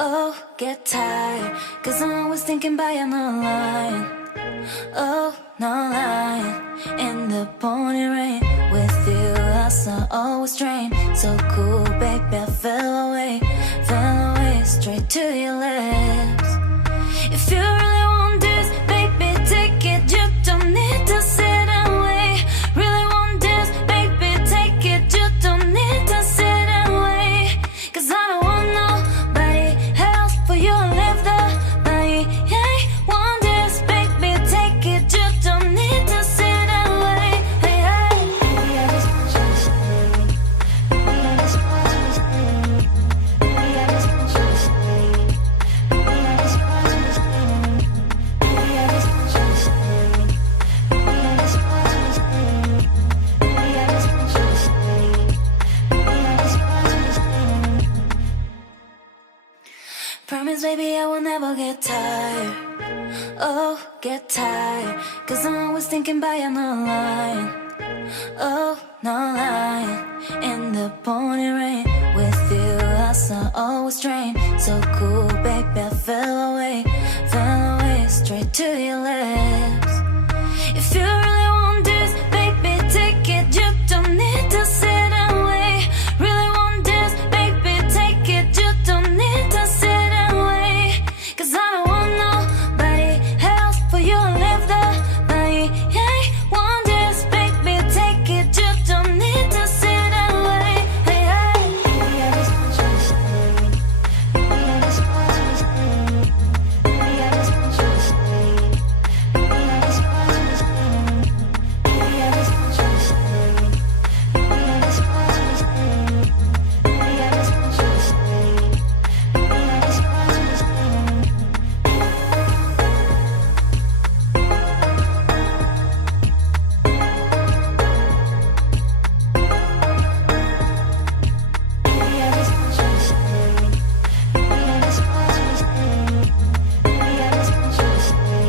Oh, get tired, 'cause I'm always thinking about you, no lying. Oh, no lying. In the pouring rain, with you I saw always drain. So cool, baby, I fell away straight to your lips. If you really want this, baby, take it. You don't need to sit and wait. Really want this, baby, take it. You don't need to sit and wait. 'Cause I don't want nobody else for you to live the night. Yeah, want this, baby, take it. You don't need to sit and wait. Hey, hey. Baby, I just want you to stay. Baby, I just want you to stay. Baby, I just want you to stay. Baby, I just want you to stay. Baby, I just want you to stay. Baby, I just want you to stay. Baby, I just want you to stay. Baby, I just want you to stay. Promise, baby, I will never get tired. Oh, get tired, 'cause I'm always thinking about you, no lying. Oh, no lying. In the pouring rain, with you I saw always drain. So cool, baby, I fell away straight to your lips. If you really want this, baby, take it. You don't need to sit and wait. Really want this, baby, take it. You don't need to sit and wait. 'Cause I don't want nobody else for you to live the night. Yeah, want this, baby, take it. You don't need to sit and wait. Hey, hey. Baby, I just want you to stay. Baby, I just want you to stay. Baby, I just want you to stay. Baby, I just want you to stay. Baby, I just want you to stay. Baby, I just want you to stay. Baby, I just want you to stay. Baby, I just want you to stay. Baby, I just want you to stay. Baby, I just want you to stay. Baby, I just want you to stay. Baby, I just want you to stay.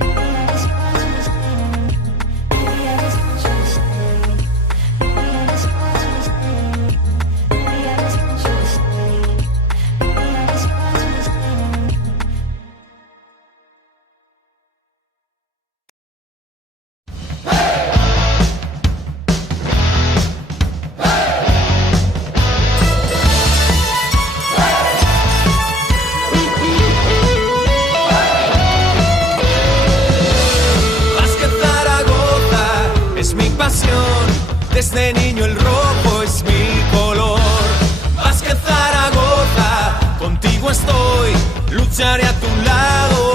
Baby, I just want you to stay. Baby, I just want you to stay. Baby, I just want you to stay. Baby, I just want you to stay. Más que Zaragoza es mi pasión, desde niño el rojo es mi color. Más que Zaragoza, contigo estoy, lucharé a tu lado